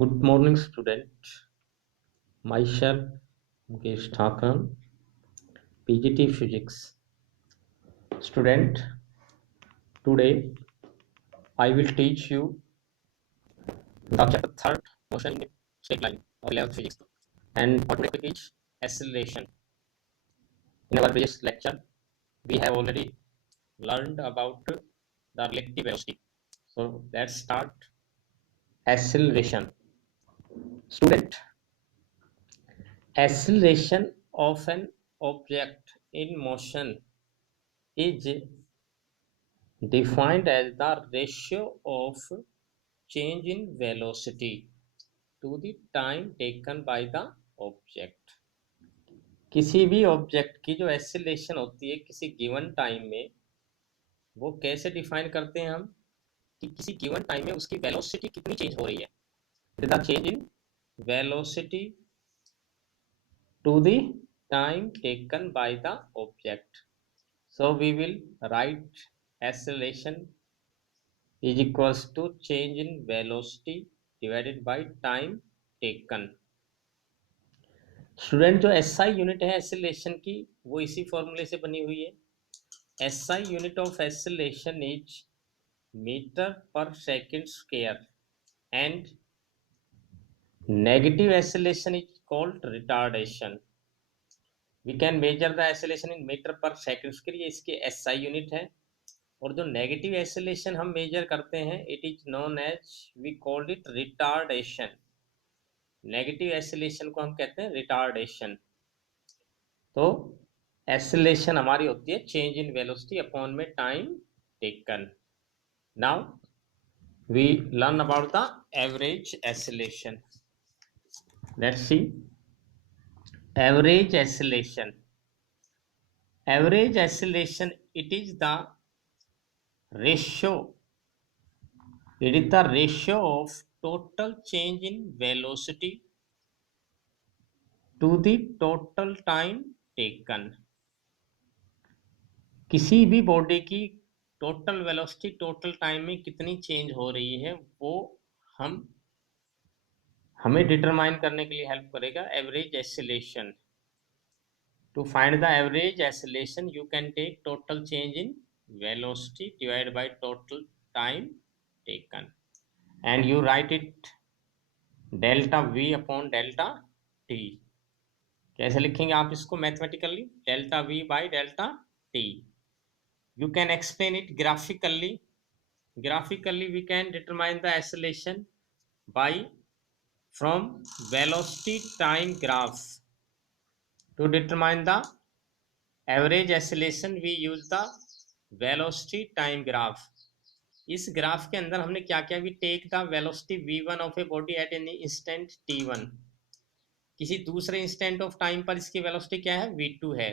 Good morning, student. Myself, Mukesh Thakran, PGT Physics. Student, today I will teach you the chapter third, motion in a straight line of 11th physics, and what topic is acceleration. In our previous lecture, we have already learned about the relative velocity. So let's start acceleration. Student, acceleration of an object in motion is defined as the ratio of change in velocity to the time taken by the object. किसी भी object की जो acceleration होती है किसी given time में, वो कैसे डिफाइन करते हैं हम कि किसी गिवन टाइम में उसकी वेलोसिटी कितनी चेंज हो रही है, the change in velocity to the time taken by the object. So we will write acceleration is equals to change in velocity divided by time taken. Student, जो SI unit है acceleration की वो इसी फॉर्मूले से बनी हुई है. SI unit of acceleration is metre per second square and negative acceleration is called retardation. We can measure the acceleration in metre per second square, ये इसकी एसआई यूनिट है. और जो नेगेटिव एक्सेलरेशन हम मेजर करते हैं it is known as, we called it retardation. Negative acceleration को हम कहते हैं रिटार्डेशन. तो एक्सेलरेशन हमारी होती है चेंज इन वेलोसिटी अपॉन में time taken. Now we learn about the average acceleration. Let's see average acceleration. Average acceleration it is the ratio, it is the ratio of total change in velocity to the total time taken. किसी भी body की total velocity total time में कितनी change हो रही है वो हमें डिटरमाइन करने के लिए हेल्प करेगा average acceleration. To find the average acceleration you can take total change in velocity divided by total time taken and you write it delta v upon delta t. कैसे लिखेंगे आप इसको mathematically? Delta v by delta t. You can explain it graphically. Graphically we can determine the acceleration by from velocity time graph. To determine the average acceleration we use the velocity time graph. इस graph के अंदर हमने क्या किया, we take the velocity v1 of a body at any instant t1. किसी दूसरे instant of time पर इसकी वेलोसिटी क्या है, v2 है.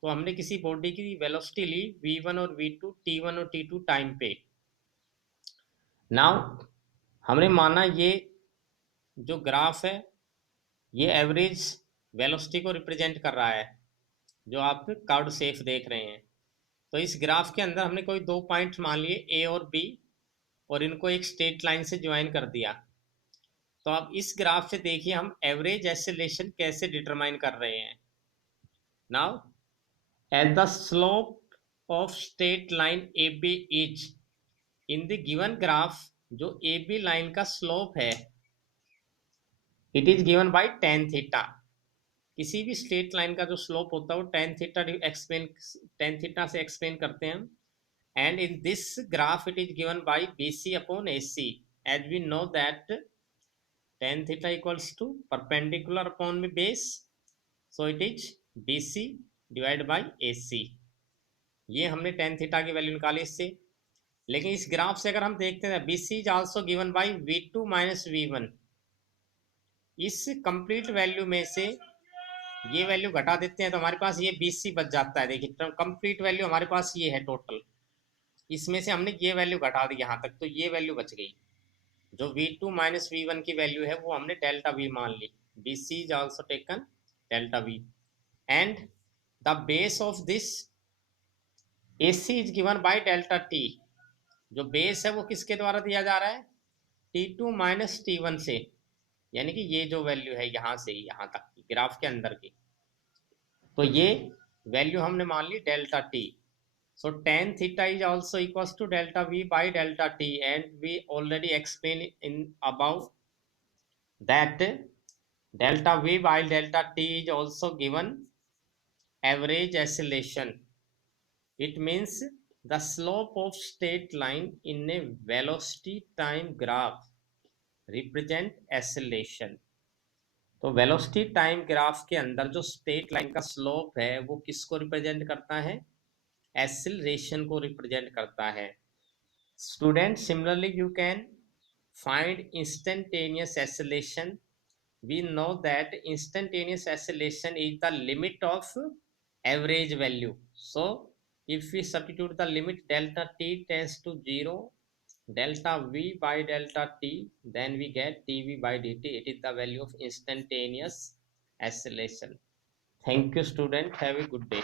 तो हमने किसी बॉडी की वेलोसिटी ली v1 और v2, t1 और t2 टाइम पे. नाउ हमने माना ये जो ग्राफ है ये एवरेज वेलोसिटी को रिप्रेजेंट कर रहा है, जो आप कर्व शेप देख रहे हैं. तो इस ग्राफ के अंदर हमने कोई दो पॉइंट मान लिए ए और बी और इनको एक स्ट्रेट लाइन से ज्वाइन कर दिया. तो अब इस ग्राफ से देखिए हम एवरेज एक्सेलरेशन कैसे डिटरमाइन कर रहे हैं. Now at the slope of straight line A B is, in the given graph जो ए बी लाइन का स्लोप है it is given by tan theta. किसी भी स्ट्रेट लाइन का जो स्लोप होता है वो tan थीटा से एक्सप्लेन करते हैं. And in this graph it is given by BC upon AC. As we know that tan theta equals to perpendicular upon में base, so it is BC divide by AC. ये हमने tan theta की value निकाली इससे. लेकिन इस graph से अगर हम देखते हैं BC is also given by V2 minus V1. इस कंप्लीट वैल्यू में से ये वैल्यू घटा देते हैं तो हमारे पास ये BC बच जाता है. देखिए कंप्लीट वैल्यू हमारे पास ये है टोटल, इसमें से हमने ये वैल्यू घटा दी यहाँ तक, तो ये वैल्यू बच गई. जो V2 माइनस V1 की वैल्यू है वो हमने डेल्टा V मान ली. BC is also taken delta V and the base of this AC is given by delta T. जो बेस है वो किसके द्वारा दिया जा रहा है, T2 माइनस T1 से. यानी कि ये जो वैल्यू है यहाँ से यहाँ तक की ग्राफ के अंदर की, तो ये वैल्यू हमने मान ली delta T. So tan theta is also equals to delta v by delta t, and we already explained in above that delta v by delta t is also given average acceleration. It means the slope of straight line in a velocity time graph represent acceleration. तो velocity time graph के अंदर जो straight line का slope है वो किसको represent करता है? एक्सेलरेशन को रिप्रेजेंट करता है. Students, similarly, you can find instantaneous acceleration. We know that instantaneous acceleration is the limit of average value. So, if we substitute the limit delta t tends to 0, delta v by delta t, then we get dv by dt. It is the value of instantaneous acceleration. Thank you, student. Have a good day.